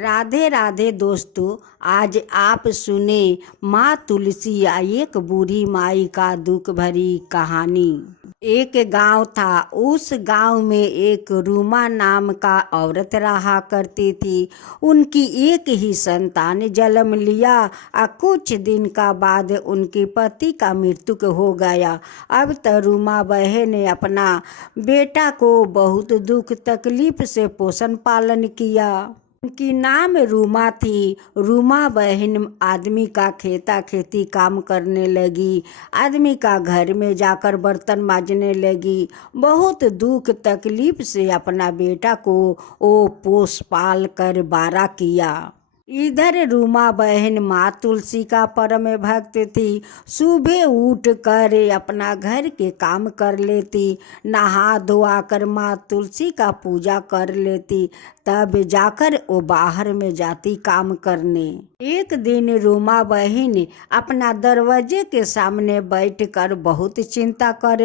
राधे राधे दोस्तों। आज आप सुने माँ तुलसी या एक बूढ़ी माई का दुख भरी कहानी। एक गांव था। उस गांव में एक रूमा नाम का औरत रहा करती थी। उनकी एक ही संतान जन्म लिया और कुछ दिन का बाद उनके पति का मृत्यु हो गया। अब तो रूमा बहन ने अपना बेटा को बहुत दुख तकलीफ से पोषण पालन किया। उनकी नाम रूमा थी। रूमा बहन आदमी का खेती काम करने लगी। आदमी का घर में जाकर बर्तन मांजने लगी। बहुत दुख तकलीफ से अपना बेटा को वो पोस पाल कर बड़ा किया। इधर रूमा बहन माँ तुलसी का परम भक्त थी। सुबह उठ कर अपना घर के काम कर लेती, नहा धोआ कर माँ तुलसी का पूजा कर लेती, तब जाकर वो बाहर में जाती काम करने। एक दिन रूमा बहन अपना दरवाजे के सामने बैठकर बहुत चिंता कर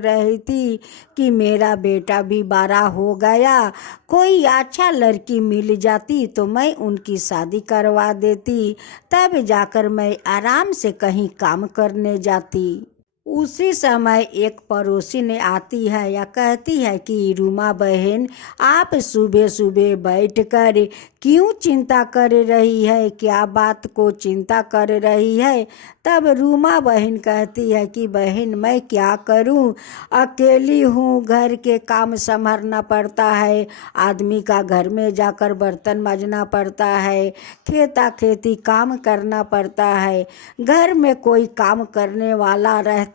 रही थी कि मेरा बेटा भी बड़ा हो गया, कोई अच्छा लड़की मिल जाती तो मैं उनकी शादी करवा देती, तब जाकर मैं आराम से कहीं काम करने जाती। उसी समय एक पड़ोसी ने आती है या कहती है कि रूमा बहन, आप सुबह सुबह बैठकर क्यों चिंता कर रही है, क्या बात को चिंता कर रही है। तब रूमा बहन कहती है कि बहन मैं क्या करूं, अकेली हूं, घर के काम संभालना पड़ता है, आदमी का घर में जाकर बर्तन मांजना पड़ता है, खेती काम करना पड़ता है, घर में कोई काम करने वाला रहता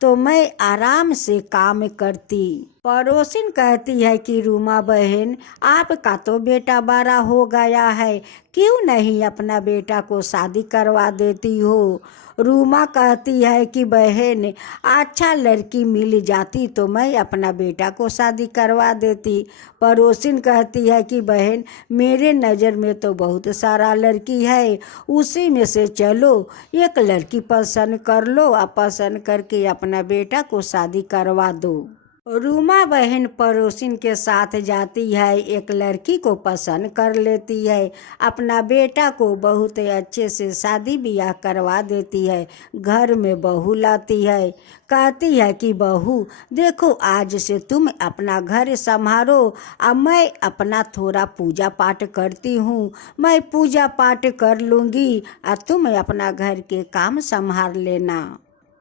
तो मैं आराम से काम करती। पड़ोसिन कहती है कि रूमा बहन, आपका तो बेटा बड़ा हो गया है, क्यों नहीं अपना बेटा को शादी करवा देती हो। रूमा कहती है कि बहन, अच्छा लड़की मिल जाती तो मैं अपना बेटा को शादी करवा देती। पड़ोसिन कहती है कि बहन, मेरे नज़र में तो बहुत सारा लड़की है, उसी में से चलो एक लड़की पसंद कर लो और पसंद करके अपना बेटा को शादी करवा दो। रूमा बहन पड़ोसिन के साथ जाती है, एक लड़की को पसंद कर लेती है, अपना बेटा को बहुत अच्छे से शादी ब्याह करवा देती है, घर में बहू लाती है। कहती है कि बहू देखो, आज से तुम अपना घर संभालो और मैं अपना थोड़ा पूजा पाठ करती हूँ, मैं पूजा पाठ कर लूँगी और तुम अपना घर के काम संभाल लेना।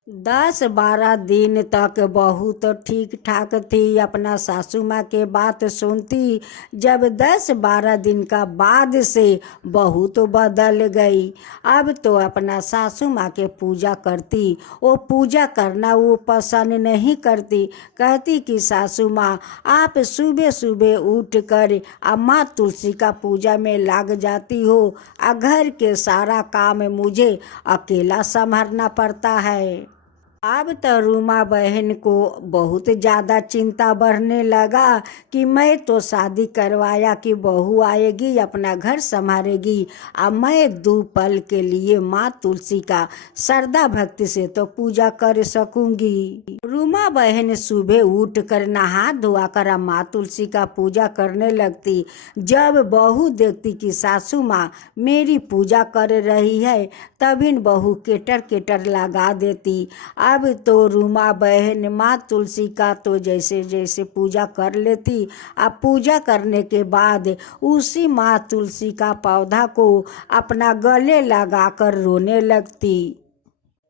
10-12 दिन तक बहू तो ठीक ठाक थी, अपना सासू माँ के बात सुनती। जब 10-12 दिन का बाद से बहू तो बदल गई। अब तो अपना सासू माँ के पूजा करती, वो पूजा करना वो पसंद नहीं करती। कहती कि सासू माँ, आप सुबह सुबह उठ कर माँ तुलसी का पूजा में लग जाती हो और घर के सारा काम मुझे अकेला संभालना पड़ता है। अब तो रूमा बहन को बहुत ज़्यादा चिंता बढ़ने लगा कि मैं तो शादी करवाया कि बहू आएगी, अपना घर संभालेगी और मैं 2 पल के लिए माँ तुलसी का श्रद्धा भक्ति से तो पूजा कर सकूंगी। रूमा बहन सुबह उठ कर नहा धोआ कर माँ तुलसी का पूजा करने लगती। जब बहू देखती कि सासू माँ मेरी पूजा कर रही है, तभी बहू केटर लगा देती। अब तो रूमा बहन माँ तुलसी का तो जैसे जैसे पूजा कर लेती। अब पूजा करने के बाद उसी माँ तुलसी का पौधा को अपना गले लगाकर रोने लगती।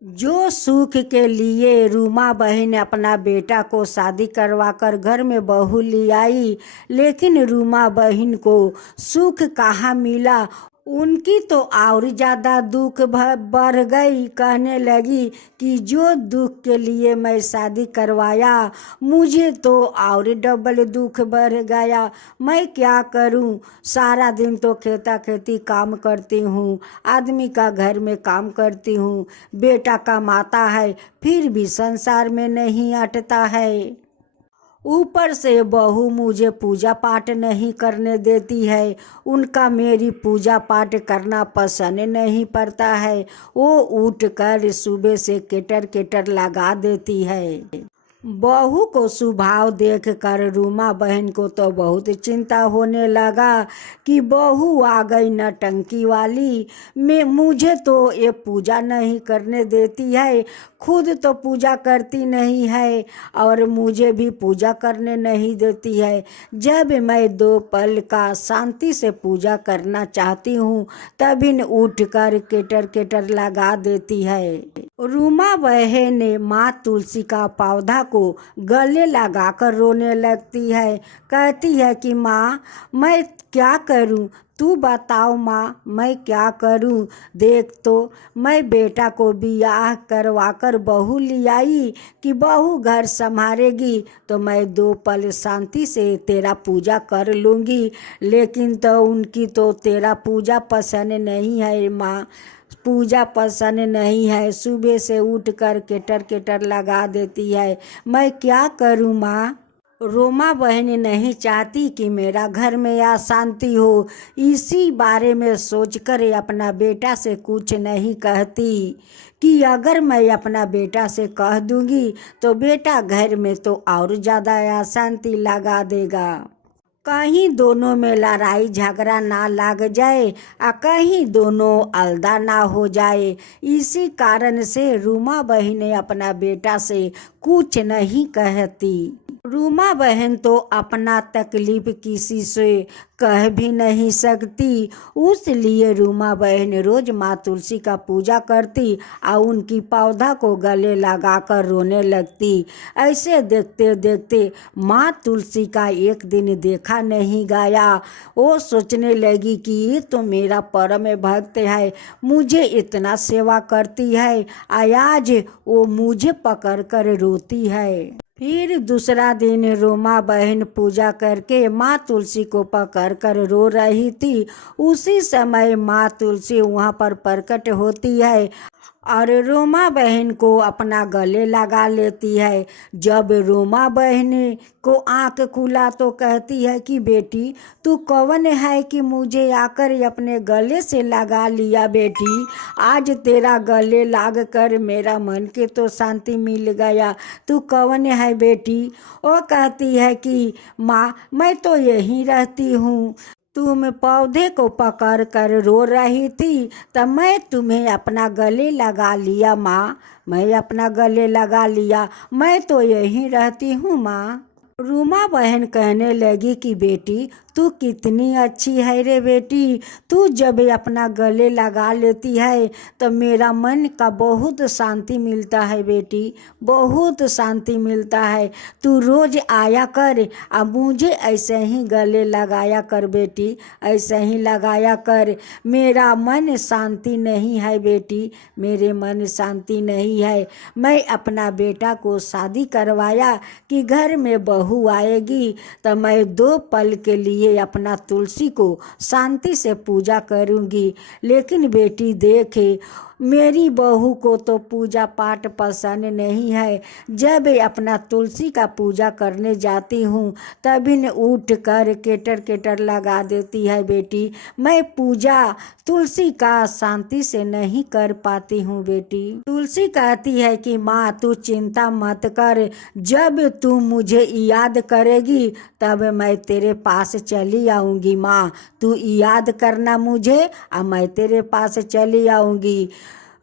जो सुख के लिए रूमा बहन अपना बेटा को शादी करवाकर घर में बहू ले आई, लेकिन रूमा बहन को सुख कहाँ मिला। उनकी तो और ज़्यादा दुख बढ़ गई। कहने लगी कि जो दुख के लिए मैं शादी करवाया, मुझे तो और डबल दुख बढ़ गया। मैं क्या करूं, सारा दिन तो खेती काम करती हूं, आदमी का घर में काम करती हूं, बेटा कमाता है फिर भी संसार में नहीं अटता है, ऊपर से बहू मुझे पूजा पाठ नहीं करने देती है, उनका मेरी पूजा पाठ करना पसंद नहीं पड़ता है, वो उठ कर सुबह से केटर लगा देती है। बहू को स्वभाव देखकर रूमा बहन को तो बहुत चिंता होने लगा कि बहू आ गई नटंकी वाली। मुझे तो ये पूजा नहीं करने देती है, खुद तो पूजा करती नहीं है और मुझे भी पूजा करने नहीं देती है। जब मैं 2 पल का शांति से पूजा करना चाहती हूँ तभी उठकर केटर केटर लगा देती है। रूमा बहन ने माँ तुलसी का पौधा को गले लगाकर रोने लगती है। कहती है कि माँ मैं क्या करूँ, तू बताओ माँ मैं क्या करूँ। देख तो मैं बेटा को बियाह करवाकर बहू ले आई कि बहू घर संभालेगी तो मैं 2 पल शांति से तेरा पूजा कर लूँगी, लेकिन तो उनकी तो तेरा पूजा पसंद नहीं है माँ, पूजा पसंद नहीं है। सुबह से उठकर केटर केटर लगा देती है, मैं क्या करूँ माँ। रोमा बहन नहीं चाहती कि मेरा घर में अशांति हो। इसी बारे में सोचकर अपना बेटा से कुछ नहीं कहती कि अगर मैं अपना बेटा से कह दूंगी तो बेटा घर में तो और ज़्यादा अशांति लगा देगा, कहीं दोनों में लड़ाई झगड़ा ना लग जाए और कहीं दोनों अलदा ना हो जाए। इसी कारण से रूमा बहन अपना बेटा से कुछ नहीं कहती। रूमा बहन तो अपना तकलीफ किसी से कह भी नहीं सकती, उसलिए रूमा बहन रोज माँ तुलसी का पूजा करती और उनकी पौधा को गले लगाकर रोने लगती। ऐसे देखते देखते माँ तुलसी का एक दिन देखा नहीं गया। वो सोचने लगी कि ये तो मेरा परम भक्त है, मुझे इतना सेवा करती है, आज वो मुझे पकड़ कर रोती है। फिर दूसरा दिन रोमा बहन पूजा करके माँ तुलसी को पकड़ कर रो रही थी। उसी समय माँ तुलसी वहाँ पर प्रकट होती है और रोमा बहन को अपना गले लगा लेती है। जब रोमा बहन को आँख खुला तो कहती है कि बेटी तू कौन है कि मुझे आकर अपने गले से लगा लिया। बेटी आज तेरा गले लाग कर मेरा मन के तो शांति मिल गया, तू कौन है बेटी। वो कहती है कि माँ मैं तो यहीं रहती हूँ, तुम पौधे को पकड़ कर रो रही थी तब मैं तुम्हें अपना गले लगा लिया माँ, मैं अपना गले लगा लिया, मैं तो यहीं रहती हूँ माँ। रूमा बहन कहने लगी कि बेटी तू कितनी अच्छी है रे बेटी, तू जब अपना गले लगा लेती है तो मेरा मन का बहुत शांति मिलता है बेटी, बहुत शांति मिलता है। तू रोज आया कर, अब मुझे ऐसे ही गले लगाया कर बेटी, ऐसे ही लगाया कर। मेरा मन शांति नहीं है बेटी, मेरे मन शांति नहीं है। मैं अपना बेटा को शादी करवाया कि घर में बहू आएगी तो मैं 2 पल के लिए अपना तुलसी को शांति से पूजा करूंगी, लेकिन बेटी देखे मेरी बहू को तो पूजा पाठ पसंद नहीं है। जब अपना तुलसी का पूजा करने जाती हूँ तभी न उठ कर केटर केटर लगा देती है बेटी, मैं पूजा तुलसी का शांति से नहीं कर पाती हूँ बेटी। तुलसी कहती है कि माँ तू चिंता मत कर, जब तू मुझे याद करेगी तब मैं तेरे पास चली आऊँगी माँ, तू याद करना मुझे और मैं तेरे पास चली आऊँगी।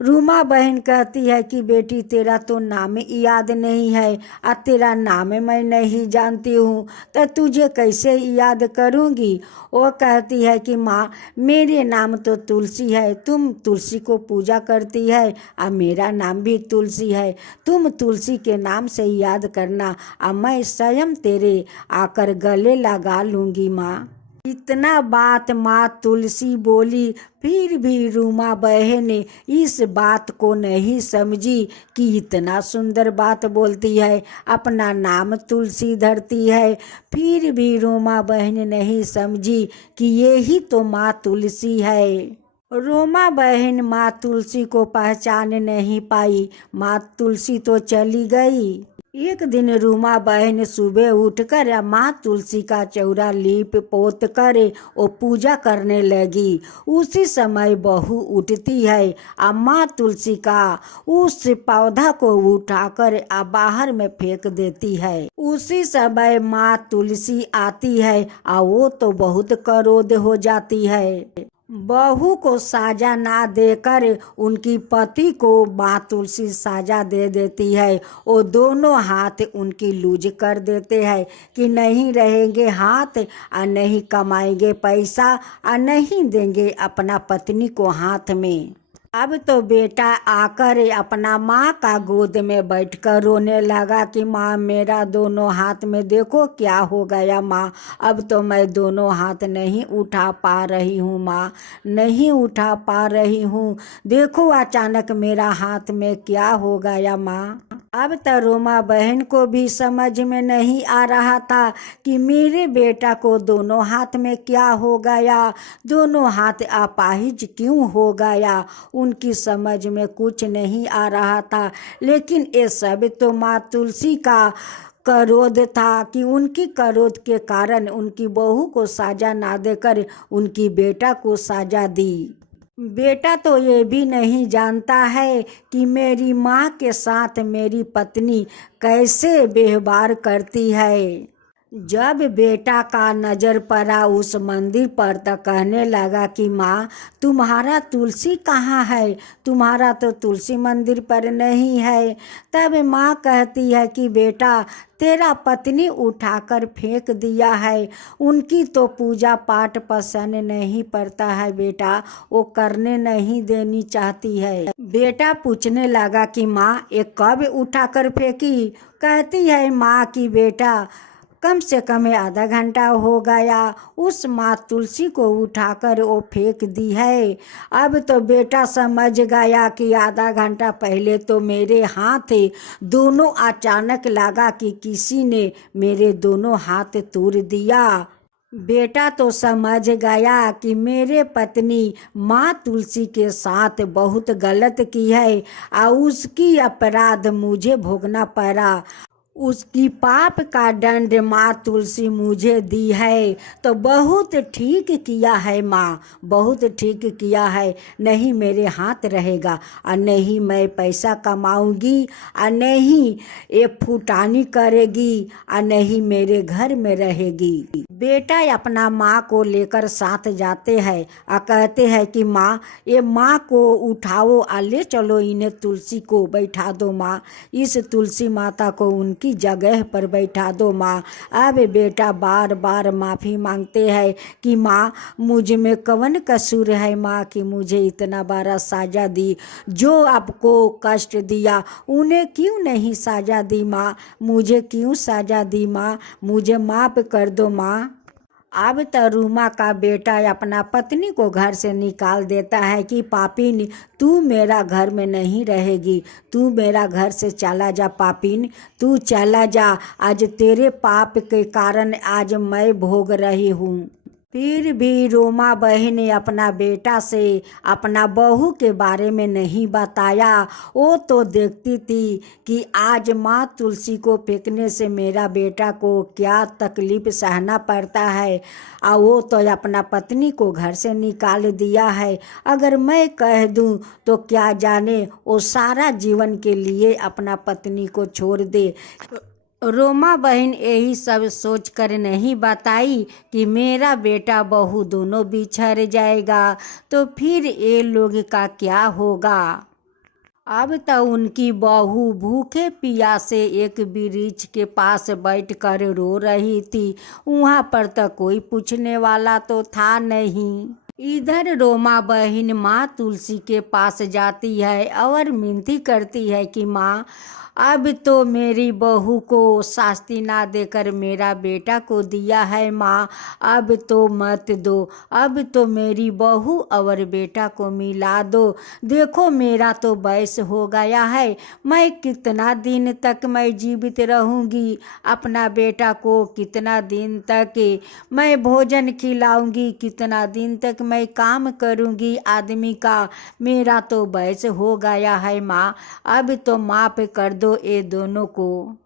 रूमा बहन कहती है कि बेटी तेरा तो नाम याद नहीं है और तेरा नाम मैं नहीं जानती हूँ तो तुझे कैसे याद करूँगी। वो कहती है कि माँ मेरे नाम तो तुलसी है, तुम तुलसी को पूजा करती है और मेरा नाम भी तुलसी है, तुम तुलसी के नाम से याद करना और मैं स्वयं तेरे आकर गले लगा लूँगी माँ। इतना बात माँ तुलसी बोली, फिर भी रूमा बहन इस बात को नहीं समझी कि इतना सुंदर बात बोलती है, अपना नाम तुलसी धरती है। फिर भी रूमा बहन नहीं समझी कि ये ही तो माँ तुलसी है। रोमा बहन माँ तुलसी को पहचान नहीं पाई, माँ तुलसी तो चली गई। एक दिन रूमा बहन सुबह उठकर माँ तुलसी का चौरा लीप पोत कर वो पूजा करने लगी। उसी समय बहू उठती है और माँ तुलसी का उस पौधा को उठाकर बाहर में फेंक देती है। उसी समय माँ तुलसी आती है और वो तो बहुत क्रोध हो जाती है। बहू को साजा ना देकर उनकी पति को माँ तुलसी साजा दे देती है। वो दोनों हाथ उनकी लूज कर देते हैं कि नहीं रहेंगे हाथ और नहीं कमाएंगे पैसा और नहीं देंगे अपना पत्नी को हाथ में। अब तो बेटा आकर अपना माँ का गोद में बैठकर रोने लगा कि माँ मेरा दोनों हाथ में देखो क्या हो गया माँ, अब तो मैं दोनों हाथ नहीं उठा पा रही हूँ माँ, नहीं उठा पा रही हूँ, देखो अचानक मेरा हाथ में क्या हो गया माँ। अब तो रोमा बहन को भी समझ में नहीं आ रहा था कि मेरे बेटा को दोनों हाथ में क्या हो गया, दोनों हाथ अपाहिज क्यों हो गया, उनकी समझ में कुछ नहीं आ रहा था। लेकिन ये सब तो माँ तुलसी का क्रोध था कि उनकी क्रोध के कारण उनकी बहू को साजा ना देकर उनकी बेटा को साजा दी। बेटा तो ये भी नहीं जानता है कि मेरी माँ के साथ मेरी पत्नी कैसे व्यवहार करती है। जब बेटा का नज़र पड़ा उस मंदिर पर तो कहने लगा कि माँ तुम्हारा तुलसी कहाँ है, तुम्हारा तो तुलसी मंदिर पर नहीं है। तब माँ कहती है कि बेटा तेरा पत्नी उठाकर फेंक दिया है, उनकी तो पूजा पाठ पसंद नहीं पड़ता है बेटा, वो करने नहीं देनी चाहती है। बेटा पूछने लगा कि माँ ये कब उठाकर फेंकी। कहती है माँ की बेटा कम से कम आधा घंटा हो गया, उस माँ तुलसी को उठाकर वो फेंक दी है। अब तो बेटा समझ गया कि आधा घंटा पहले तो मेरे हाथ दोनों अचानक लगा कि किसी ने मेरे दोनों हाथ तोड़ दिया। बेटा तो समझ गया कि मेरे पत्नी माँ तुलसी के साथ बहुत गलत की है और उसकी अपराध मुझे भोगना पड़ा, उसकी पाप का दंड माँ तुलसी मुझे दी है। तो बहुत ठीक किया है माँ, बहुत ठीक किया है, नहीं मेरे हाथ रहेगा और नहीं मैं पैसा कमाऊंगी और नहीं ये फूटानी करेगी और नहीं मेरे घर में रहेगी। बेटा अपना माँ को लेकर साथ जाते हैं और कहते हैं कि माँ ये माँ को उठाओ और ले चलो, इन्हें तुलसी को बैठा दो माँ, इस तुलसी माता को उनकी जगह पर बैठा दो माँ। अब बेटा बार बार माफ़ी मांगते हैं कि माँ मुझ में कौन कसूर है माँ कि मुझे इतना बड़ा साजा दी, जो आपको कष्ट दिया उन्हें क्यों नहीं साजा दी माँ, मुझे क्यों साजा दी माँ, मुझे माफ़ कर दो माँ। अब तो रूमा का बेटा अपना पत्नी को घर से निकाल देता है कि पापिन तू मेरा घर में नहीं रहेगी, तू मेरा घर से चला जा पापिन, तू चला जा, आज तेरे पाप के कारण आज मैं भोग रही हूँ। फिर भी रोमा बहन ने अपना बेटा से अपना बहू के बारे में नहीं बताया। वो तो देखती थी कि आज माँ तुलसी को फेंकने से मेरा बेटा को क्या तकलीफ सहना पड़ता है और वो तो अपना पत्नी को घर से निकाल दिया है। अगर मैं कह दूं तो क्या जाने वो सारा जीवन के लिए अपना पत्नी को छोड़ दे। रोमा बहन यही सब सोच कर नहीं बताई कि मेरा बेटा बहू दोनों बिछड़ जाएगा तो फिर ये लोग का क्या होगा। अब तो उनकी बहू भूखे प्यासे एक वृक्ष के पास बैठकर रो रही थी, वहाँ पर तो कोई पूछने वाला तो था नहीं। इधर रोमा बहन माँ तुलसी के पास जाती है और विनती करती है कि माँ अब तो मेरी बहू को शास्ति ना देकर मेरा बेटा को दिया है माँ, अब तो मत दो, अब तो मेरी बहू और बेटा को मिला दो। देखो मेरा तो वयस हो गया है, मैं कितना दिन तक मैं जीवित रहूँगी, अपना बेटा को कितना दिन तक मैं भोजन खिलाऊंगी, कितना दिन तक मैं काम करूँगी आदमी का, मेरा तो वयस हो गया है माँ, अब तो माफ़ कर दो ये दोनों को।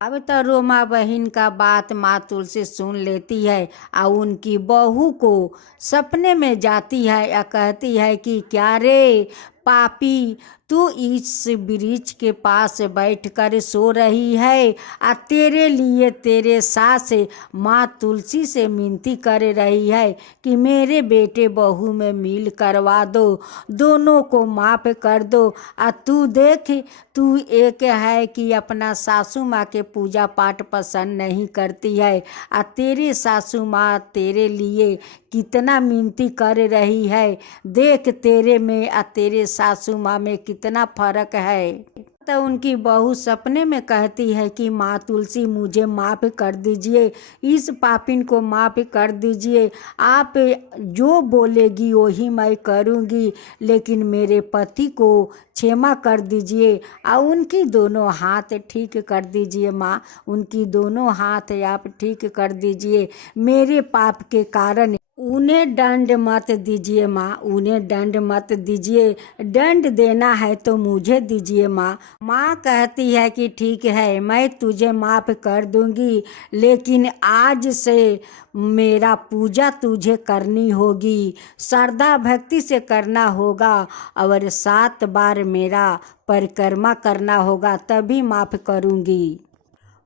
अब तो रोमा बहन का बात माँ तुलसी सुन लेती है और उनकी बहू को सपने में जाती है या कहती है कि क्या रे पापी, तू इस वृक्ष के पास बैठकर सो रही है और तेरे लिए तेरे सास माँ तुलसी से मिनती कर रही है कि मेरे बेटे बहू में मिल करवा दो, दोनों को माफ़ कर दो। और तू देख, तू एक है कि अपना सासू माँ के पूजा पाठ पसंद नहीं करती है और तेरे सासू माँ तेरे लिए कितना मिनती कर रही है। देख तेरे में और तेरे सासू माँ में कितना फर्क है। तो उनकी बहू सपने में कहती है कि माँ तुलसी मुझे माफ़ कर दीजिए, इस पापिन को माफ़ कर दीजिए, आप जो बोलेगी वही मैं करूँगी, लेकिन मेरे पति को क्षमा कर दीजिए और उनकी दोनों हाथ ठीक कर दीजिए माँ, उनकी दोनों हाथ आप ठीक कर दीजिए। मेरे पाप के कारण उन्हें दंड मत दीजिए माँ, उन्हें दंड मत दीजिए, दंड देना है तो मुझे दीजिए माँ। माँ कहती है कि ठीक है मैं तुझे माफ़ कर दूंगी, लेकिन आज से मेरा पूजा तुझे करनी होगी, श्रद्धा भक्ति से करना होगा और 7 बार मेरा परिक्रमा करना होगा, तभी माफ़ करूंगी।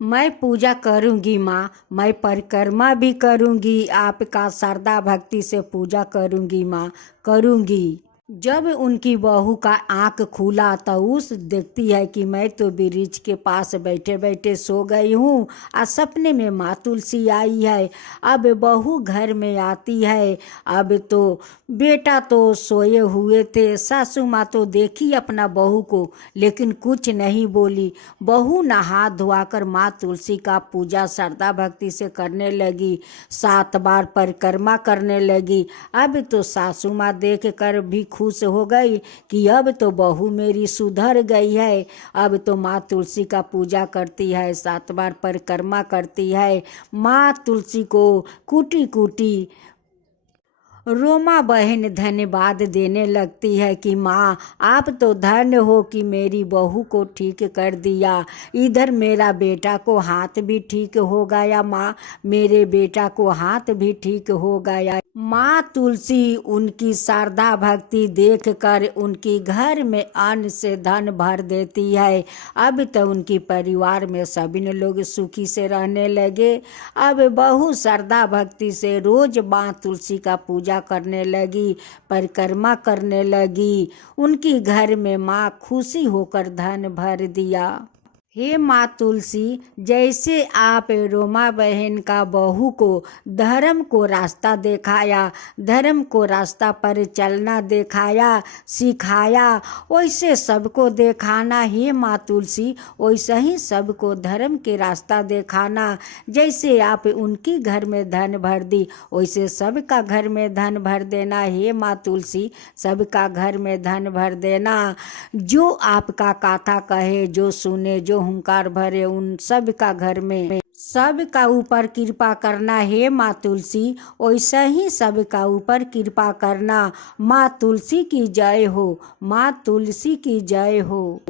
मैं पूजा करूंगी माँ, मैं परिक्रमा भी करूंगी, आपका श्रद्धा भक्ति से पूजा करूंगी माँ, करूंगी। जब उनकी बहू का आंख खुला तो उस देखती है कि मैं तो वृक्ष के पास बैठे बैठे सो गई हूँ और सपने में माँ तुलसी आई है। अब बहू घर में आती है, अब तो बेटा तो सोए हुए थे, सासू माँ तो देखी अपना बहू को लेकिन कुछ नहीं बोली। बहू नहा धोआकर माँ तुलसी का पूजा श्रद्धा भक्ति से करने लगी, 7 बार परिक्रमा करने लगी। अब तो सासू माँ देख कर भी खुश हो गई कि अब तो बहू मेरी सुधर गई है। अब तो माँ तुलसी का पूजा करती है, 7 बार परिक्रमा करती है। माँ तुलसी को कूटी कूटी रोमा बहन धन्यवाद देने लगती है कि माँ आप तो धन्य हो कि मेरी बहू को ठीक कर दिया, इधर मेरा बेटा को हाथ भी ठीक हो गया माँ, मेरे बेटा को हाथ भी ठीक हो गया। माँ तुलसी उनकी श्रद्धा भक्ति देखकर उनकी घर में अन्न से धन भर देती है। अब तो उनकी परिवार में सभी लोग सुखी से रहने लगे। अब बहू श्रद्धा भक्ति से रोज माँ तुलसी का पूजा करने लगी, परिक्रमा करने लगी। उनकी घर में माँ खुशी होकर धन भर दिया। हे माँ तुलसी, जैसे आप रोमा बहन का बहू को धर्म को रास्ता दिखाया, धर्म को रास्ता पर चलना दिखाया, सिखाया, वैसे सबको दिखाना। हे माँ तुलसी, वैसे ही सबको धर्म के रास्ता दिखाना। जैसे आप उनकी घर में धन भर दी, वैसे सबका घर में धन भर देना। हे माँ तुलसी, सबका घर में धन भर देना। जो आपका कथा कहे, जो सुने, जो हुंकार भरे, उन सब का घर में सब का ऊपर कृपा करना। हे माँ तुलसी, वैसे ही सब का ऊपर कृपा करना। माँ तुलसी की जय हो, माँ तुलसी की जय हो।